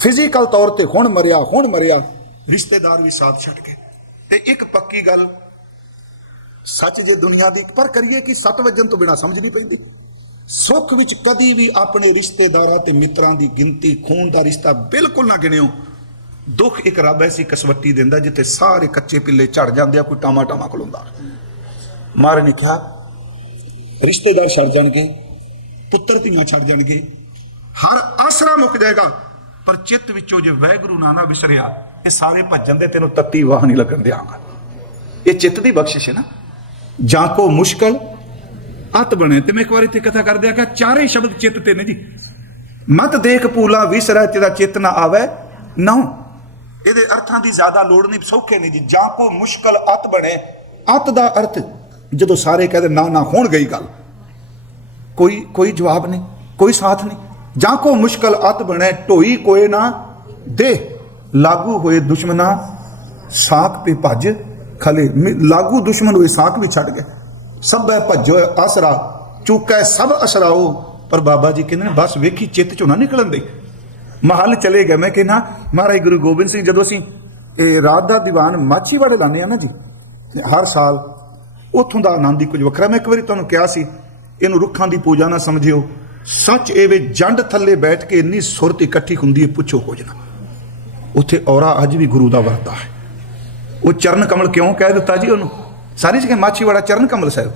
ਫਿਜ਼ੀਕਲ ਤੌਰ ਤੇ ਹੁਣ ਮਰਿਆ ਹੁਣ ਮਰਿਆ, ਰਿਸ਼ਤੇਦਾਰ ਵੀ ਸਾਥ ਛੱਡ ਗਏ। ਤੇ ਇੱਕ ਪੱਕੀ ਗੱਲ, ਸੱਚ ਜੇ ਦੁਨੀਆ ਦੀ, ਪਰ ਕਰੀਏ ਕਿ ਸੱਤ ਵਜਨ ਤੋਂ ਬਿਨਾ ਸਮਝ ਨਹੀਂ ਪੈਂਦੀ। ਸੁੱਖ ਵਿੱਚ ਕਦੀ ਵੀ ਆਪਣੇ ਰਿਸ਼ਤੇਦਾਰਾਂ ਤੇ ਮਿੱਤਰਾਂ ਦੀ ਗਿਣਤੀ, ਖੂਨ ਦਾ ਰਿਸ਼ਤਾ ਬਿਲਕੁਲ ਨਾ ਗਿਣਿਓ। ਦੁੱਖ ਇੱਕ ਰੱਬ ਐਸੀ ਕਸਵੱਟੀ ਦਿੰਦਾ ਜਿੱਥੇ ਸਾਰੇ ਕੱਚੇ ਪਿੱਲੇ ਝੜ ਜਾਂਦੇ ਆ, ਕੋਈ ਟਾਮਾ ਟਾਮਾ ਖਲੋਂਦਾ ਮਾਰੇ ਨੇ ਕਿਹਾ, ਰਿਸ਼ਤੇਦਾਰ ਛੱਡ ਜਾਣਗੇ, ਪੁੱਤਰ ਧੀਆਂ ਛੱਡ ਜਾਣਗੇ। ਹਰ ਆਸਰਾ ਮੁੱਕ ਜਾਏਗਾ, ਪਰ ਚਿੱਤ ਵਿੱਚੋਂ ਜੇ ਵੈਗਰੂ ਨਾ ਵਿਸਰਿਆ, ਇਹ ਸਾਰੇ ਭੱਜਣ ਦੇ ਤੈਨੂੰ ਤੱਤੀ ਵਾਹ ਨਹੀਂ ਲੱਗਣ ਦਿਆਂਗਾ। ਇਹ ਚਿੱਤ ਦੀ ਬਖਸ਼ਿਸ਼ ਹੈ ਨਾ। ਜਾਂ ਕੋ ਮੁਸ਼ਕਲ ਅਤ ਬਣੇ ਤੇ ਮੈਂ ਇੱਕ ਵਾਰੀ ਤੇ ਕਥਾ ਕਰ ਦਿਆ ਕਿ ਚਾਰੇ ਸ਼ਬਦ ਚਿੱਤ ਤੇ ਨੇ ਜੀ। ਮਤ ਦੇਖ ਪੂਲਾ ਵਿਸਰੈ ਤੇਰਾ ਚਿੱਤ ਨਾ ਆਵੇ। ਨਾ। ਇਹਦੇ ਅਰਥਾਂ ਦੀ ਜ਼ਿਆਦਾ ਲੋੜ ਨਹੀਂ, ਸੌਖੇ ਨਹੀਂ ਜੀ। ਜਾਂ ਕੋ ਮੁਸ਼ਕਲ ਅਤ ਬਣੇ। ਅਤ ਦਾ ਅਰਥ ਜਦੋਂ ਸਾਰੇ ਕਹਦੇ ਨਾ ਨਾ ਹੋਣ ਗਈ ਗੱਲ। ਕੋਈ ਕੋਈ ਜਵਾਬ ਨਹੀਂ, ਕੋਈ ਸਾਥ ਨਹੀਂ। ਜਾਂ ਕੋ ਮੁਸ਼ਕਲ ਅਤ ਬਣੇ, ਢੋਈ ਕੋਏ ਨਾ। ਦੇ ਲਾਗੂ ਹੋਏ ਦੁਸ਼ਮਨਾ, ਸਾਖ ਤੇ ਭੱਜ। ਖਲੇ ਲਾਗੂ ਦੁਸ਼ਮਨ ਹੋਏ ਸਾਖ ਵੀ ਛੱਡ ਗਏ। ਸਭ ਹੈ ਭੱਜੋ ਆਸਰਾ, ਚੁੱਕੈ ਸਭ ਅਸਰਾਓ। ਪਰ ਬਾਬਾ ਜੀ ਕਹਿੰਦੇ ਨੇ, ਬਸ ਵੇਖੀ, ਚਿੱਤ ਚੋਂ ਨਾ ਨਿਕਲਣ ਦੇ। ਮਹਲ ਚਲੇ ਗਏ। ਮੈਂ ਕਹਿੰਦਾ, ਮਹਾਰਾਜ ਗੁਰੂ ਗੋਬਿੰਦ ਸਿੰਘ, ਜਦੋਂ ਅਸੀਂ ਇਹ ਰਾਤ ਦਾ ਦੀਵਾਨ ਮਾਛੀ ਮਾਛੀਵਾੜੇ ਲਾਉਂਦੇ ਆ ਨਾ ਜੀ ਹਰ ਸਾਲ ਉੱਥੋਂ ਦਾ ਆਨੰਦ ਹੀ ਕੁਝ ਵੱਖਰਾ। ਮੈਂ ਇੱਕ ਵਾਰੀ ਤੁਹਾਨੂੰ ਕਿਹਾ ਸੀ, ਇਹਨੂੰ ਰੁੱਖਾਂ ਦੀ ਪੂਜਾ ਨਾ ਸਮਝਿਓ। ਸੱਚ ਇਹ ਵੇ, ਜੰਡ ਥੱਲੇ ਬੈਠ ਕੇ ਇੰਨੀ ਸੁਰਤ ਇਕੱਠੀ ਹੁੰਦੀ ਹੈ, ਪੁੱਛੋ ਕੁਝ ਨਾ। ਉੱਥੇ ਔਰਾ ਅੱਜ ਵੀ ਗੁਰੂ ਦਾ ਵਰਤਾ ਹੈ। ਉਹ ਚਰਨ ਕਮਲ ਕਿਉਂ ਕਹਿ ਦਿੱਤਾ ਜੀ ਉਹਨੂੰ? ਸਾਰੀ ਜਗ੍ਹਾ ਮਾਛੀਵਾੜਾ ਚਰਨ ਕਮਲ ਸਾਹਿਬ।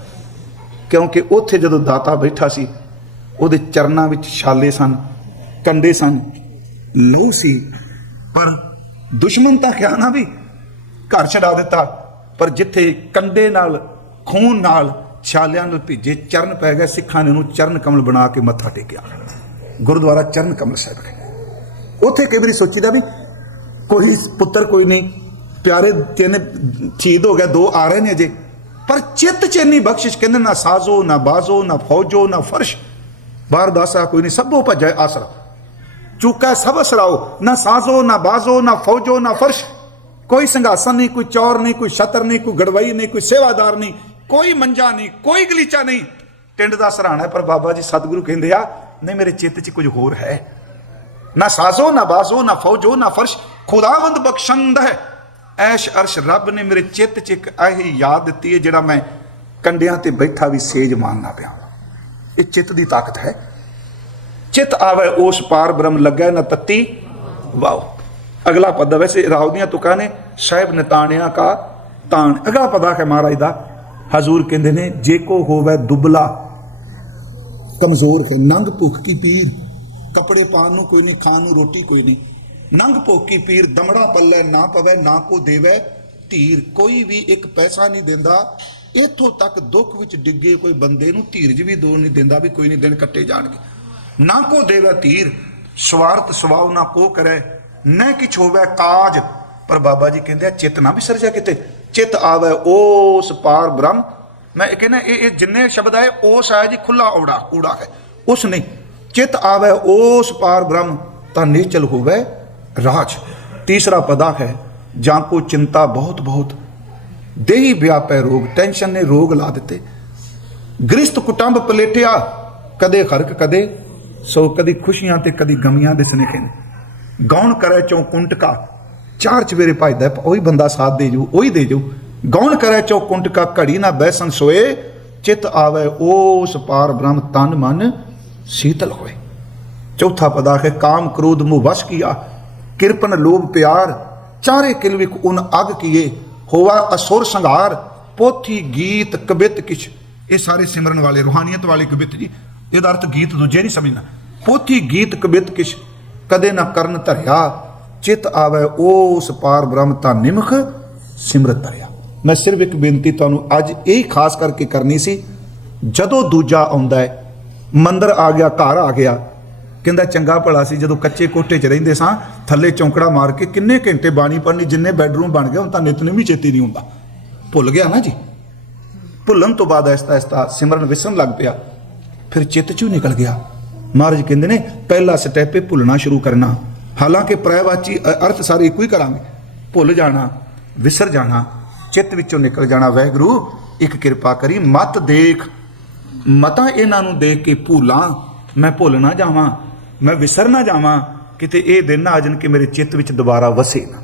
ਕਿਉਂਕਿ ਉੱਥੇ ਜਦੋਂ ਦਾਤਾ ਬੈਠਾ ਸੀ, ਉਹਦੇ ਚਰਨਾਂ ਵਿੱਚ ਛਾਲੇ ਸਨ, ਕੰਡੇ ਸਨ, ਲਹੂ ਸੀ। ਪਰ ਦੁਸ਼ਮਣ ਤਾਂ ਕਿਹਾ ਨਾ ਵੀ, ਘਰ ਛਡਾ ਦਿੱਤਾ। ਪਰ ਜਿੱਥੇ ਕੰਡੇ ਨਾਲ, ਖੂਨ ਨਾਲ ਛਾਲਿਆਂ ਨਾਲ ਭਿੱਜੇ ਚਰਨ ਪੈ ਗਏ, ਸਿੱਖਾਂ ਨੇ ਉਹਨੂੰ ਚਰਨ ਕਮਲ ਬਣਾ ਕੇ ਮੱਥਾ ਟੇਕਿਆ। ਗੁਰਦੁਆਰਾ ਚਰਨ ਕਮਲ ਸਾਹਿਬ ਹੈ ਉੱਥੇ ਕਈ ਵਾਰੀ ਸੋਚੀਦਾ ਵੀ, ਕੋਈ ਪੁੱਤਰ ਕੋਈ ਨਹੀਂ ਪਿਆਰੇ ਤਿੰਨ ਸ਼ਹੀਦ ਹੋ ਗਿਆ ਦੋ ਆ ਰਹੇ ਨੇ ਅਜੇ। ਪਰ ਚਿੱਤ ਚ ਇੰਨੀ ਬਖਸ਼ਿਸ਼, ਕਹਿੰਦੇ ਨਾ ਸਾਜ਼ੋ, ਨਾ ਬਾਜ਼ੋ, ਨਾ ਫੌਜੋ, ਨਾ ਫਰਸ਼। ਬਾਹਰ ਦਾਸਾ ਕੋਈ ਨਹੀਂ, ਸਭੋ ਭਜੈ ਆਸਰਾ। ਚੁੱਕਾ ਸਭ ਅਸਰਾਓ, ਨਾ ਸਾਜ਼ੋ, ਨਾ ਬਾਜ਼ੋ, ਨਾ ਫੌਜੋ, ਨਾ ਫਰਸ਼। ਕੋਈ ਸੰਘਾਸਨ ਨਹੀਂ, ਕੋਈ ਚੌਰ ਨਹੀਂ, ਕੋਈ ਛਤਰ ਨਹੀਂ, ਕੋਈ ਗੜਵਾਈ ਨਹੀਂ, ਕੋਈ ਸੇਵਾਦਾਰ ਨਹੀਂ, ਕੋਈ ਮੰਜਾ ਨਹੀਂ, ਕੋਈ ਗਲੀਚਾ ਨਹੀਂ। ਟਿੰਡ ਦਾ ਸਰਾਣਾ ਪਰ ਬਾਬਾ ਜੀ ਸਤਿਗੁਰੂ ਕਹਿੰਦੇ ਆ, ਨਹੀਂ ਮੇਰੇ ਚਿੱਤ 'ਚ ਕੁਝ ਹੋਰ ਹੈ। ਨਾ ਸਾਜ਼ੋ, ਨਾ ਬਾਜ਼ੋ, ਨਾ ਫੌਜੋ, ਨਾ ਫਰਸ਼। ਖੁਦਾਵੰਦ ਬਖਸ਼ੰਦ ਹੈ। ਐਸ਼ ਅਰਸ਼ ਰੱਬ ਨੇ ਮੇਰੇ ਚਿੱਤ 'ਚ ਇੱਕ ਇਹ ਯਾਦ ਦਿੱਤੀ ਹੈ, ਜਿਹੜਾ ਮੈਂ ਕੰਡਿਆਂ ਤੇ ਬੈਠਾ ਵੀ ਸੇਜ ਮੰਨਦਾ ਪਿਆ। ਇਹ ਚਿੱਤ ਦੀ ਤਾਕਤ ਹੈ। ਚਿਤ ਆਵੇ, ਉਸ ਪਾਰ ਬ੍ਰਹਮ ਲੱਗਾ ਨਾ ਤਤੀ। ਵਾਓ। ਅਗਲਾ ਪਦ ਵੈਸੇ ਰਾਹੁਲ ਦੀਆਂ ਤੁਕਾਂ ਨੇ, ਸਾਹਿਬ ਨਤਾਣਿਆ ਕਾ ਤਾਣ। ਅਗਲਾ ਪਦਾ ਹੈ ਮਹਾਰਾਜ ਦਾ, ਹਜ਼ੂਰ ਕਹਿੰਦੇ ਨੇ, ਜੇ ਕੋ ਹੋਵੇ ਦੁਬਲਾ, ਕਮਜ਼ੋਰ ਹੈ, ਨੰਗ ਭੁੱਖ ਕੀ ਪੀਰ। ਕੱਪੜੇ ਪਾਣ ਨੂੰ ਕੋਈ ਨਹੀਂ, ਖਾਣ ਨੂੰ ਰੋਟੀ ਕੋਈ ਨਹੀਂ। ਨੰਗ ਭੁੱਖ ਪੀਰ ਦਮੜਾ ਪੱਲੇ ਨਾ ਪਵੇ, ਨਾ ਕੋ ਦੇਵੇ ਧੀਰ। ਕੋਈ ਵੀ ਇੱਕ ਪੈਸਾ ਨਹੀਂ ਦਿੰਦਾ, ਇਥੋਂ ਤੱਕ ਦੁੱਖ ਵਿੱਚ ਡਿੱਗੇ ਕੋਈ ਬੰਦੇ ਨੂੰ ਧੀਰਜ ਵੀ ਦੋ ਨਹੀਂ ਦਿੰਦਾ ਵੀ ਕੋਈ ਨਹੀਂ ਦਿਨ ਕੱਟੇ ਜਾਣਗੇ। ਨਾ ਕੋ ਦੇਵੇ ਧੀਰ, ਸਵਾਰਥ ਸਵਾਉ ਨਾ ਕੋ ਕਰੇ, ਨਾ ਕਿਛ ਹੋਵੇ ਕਾਜ। ਪਰ ਬਾਬਾ ਜੀ ਕਹਿੰਦੇ ਆ, ਚਿੱਤ ਨਾ ਵਿਸਰ ਜਾ ਕਿਤੇ। ਚਿੱਤ ਆਵੇ ਉਸ ਪਾਰ ਬ੍ਰਹਮ। ਮੈਂ ਇਹ ਕਹਿੰਦਾ, ਇਹ ਇਹ ਜਿੰਨੇ ਸ਼ਬਦ ਆਏ, ਉਸ ਆਇਆ ਜੀ ਖੁੱਲਾ ਔੜਾ ਊੜਾ ਹੈ। ਉਸ ਨਹੀਂ। ਚਿੱਤ ਆਵੇ ਉਸ ਪਾਰ ਬ੍ਰਹਮ, ਤਾਂ ਨਿਚਲ ਹੋਵੇ ਰਾਜ ਤੀਸਰਾ ਪਦਾ ਹੈ ਜਾਂ ਕੋ ਚਿੰਤਾ ਬਹੁਤ ਬਹੁਤ ਦੇਹੀ ਵਿਆਪੈ ਰੋਗ ਟੈਨਸ਼ਨ ਨੇ ਰੋਗ ਲਾ ਦਿੱਤੇ। ਗ੍ਰਿਸਤ ਕੁਟੰਬ ਪਲੇਟਿਆ ਕਦੇ ਹਰਕ ਕਦੇ ਸੋ ਕਦੀ ਖੁਸ਼ੀਆਂ ਤੇ ਕਦੀ ਗਮੀਆਂ ਦੇ ਸਨੇਖੇ ਨੇ। ਗੌਣ ਕਰੇ ਚੋਂ ਕੁੰਟਕਾ ਚਾਰ ਚਵੇਰੇ ਭਜਦਾ ਹੈ, ਉਹੀ ਬੰਦਾ ਸਾਥ ਦੇ ਜੂ ਉਹੀ ਦੇ ਜੂ। ਗੌਣ ਕਰੇ ਚੋਂ ਕੁੰਟਕਾ ਘੜੀ ਨਾ ਬੈਸਨ ਸੋਏ ਚਿਤ ਆਵੇ ਉਸ ਪਾਰ ਬ੍ਰਹਮ ਤਨ ਮਨ ਸੀਤਲ ਹੋਏ। ਚੌਥਾ ਪਦਾ ਹੈ ਕਾਮ ਕ੍ਰੋਧ ਮੋਹ ਵਸ਼ ਕੀਆ ਕਿਰਪਨ, ਲੋਭ, ਪਿਆਰ, ਚਾਰੇ ਕਿਲਵਿਕ ਉਨ ਅਗ ਕੀਏ। ਹੋਵਾ ਅਸੁਰ ਸੰਘਾਰ, ਪੋਥੀ ਗੀਤ ਕਬਿਤ ਕਿਛ। ਇਹ ਸਾਰੇ ਸਿਮਰਨ ਵਾਲੇ, ਰੂਹਾਨੀਅਤ ਵਾਲੇ ਕਬਿਤ ਜੀ। ਇਹਦਾ ਅਰਥ ਗੀਤ ਦੂਜੇ ਨਹੀਂ ਸਮਝਣਾ। ਪੋਥੀ ਗੀਤ ਕਬਿਤ ਕਿਛ, ਕਦੇ ਨਾ ਕਰਨ ਧਰਿਆ। ਚਿਤ ਆਵੇ ਉਸ ਪਾਰ ਬ੍ਰਹਮ ਤਾਂ ਨਿਮਖ ਸਿਮਰਤ ਧਰਿਆ। ਮੈਂ ਸਿਰਫ ਇੱਕ ਬੇਨਤੀ ਤੁਹਾਨੂੰ ਅੱਜ ਇਹ ਖਾਸ ਕਰਕੇ ਕਰਨੀ ਸੀ। ਜਦੋਂ ਦੂਜਾ ਆਉਂਦਾ ਹੈ, ਮੰਦਰ ਆ ਗਿਆ, ਘਰ ਆ ਗਿਆ ਕਹਿੰਦਾ ਚੰਗਾ ਭਲਾ ਸੀ, ਜਦੋਂ ਕੱਚੇ ਕੋਠੇ 'ਚ ਰਹਿੰਦੇ ਸਾਂ, ਥੱਲੇ ਚੌਂਕੜਾ ਮਾਰ ਕੇ ਕਿੰਨੇ ਘੰਟੇ ਬਾਣੀ ਪੜਨੀ ਜਿੰਨੇ ਬੈੱਡਰੂਮ ਬਣ ਗਏ, ਹੁਣ ਤਾਂ ਨਿਤਨੇਮ ਵੀ ਚੇਤੀ ਨਹੀਂ ਹੁੰਦਾ। ਭੁੱਲ ਗਿਆ ਨਾ ਜੀ? ਭੁੱਲਣ ਤੋਂ ਬਾਅਦ ਐਸਤਾ ਐਸਤਾ ਸਿਮਰਨ ਵਿਸਰਨ ਲੱਗ ਪਿਆ। ਫਿਰ ਚਿੱਤ ਚੋਂ ਨਿਕਲ ਗਿਆ। ਮਹਾਰਾਜ ਕਹਿੰਦੇ ਨੇ, ਪਹਿਲਾ ਸਟੈਪ ਹੈ ਭੁੱਲਣਾ ਸ਼ੁਰੂ ਕਰਨਾ। ਹਾਲਾਂਕਿ ਪ੍ਰੈਵਾਚੀ ਅਰਥ ਸਾਰੇ ਇੱਕੋ ਹੀ ਕਰਾਂਗੇ। ਭੁੱਲ ਜਾਣਾ, ਵਿਸਰ ਜਾਣਾ, ਚਿੱਤ ਵਿੱਚੋਂ ਨਿਕਲ ਜਾਣਾ ਵੈਗਰੂ ਇੱਕ ਕਿਰਪਾ ਕਰੀ, ਮਤ ਦੇਖ। ਮਤਾਂ ਇਹਨਾਂ ਨੂੰ ਦੇਖ ਕੇ ਭੁੱਲਾਂ, ਮੈਂ ਭੁੱਲ ਨਾ ਜਾਵਾਂ। ਮੈਂ ਵਿਸਰ ਨਾ ਜਾਵਾਂ, ਕਿਤੇ ਇਹ ਦਿਨ ਨਾ ਆ ਜਾਣ ਕਿ ਮੇਰੇ ਚਿੱਤ ਵਿੱਚ ਦੁਬਾਰਾ ਵਸੇ ਨਾ।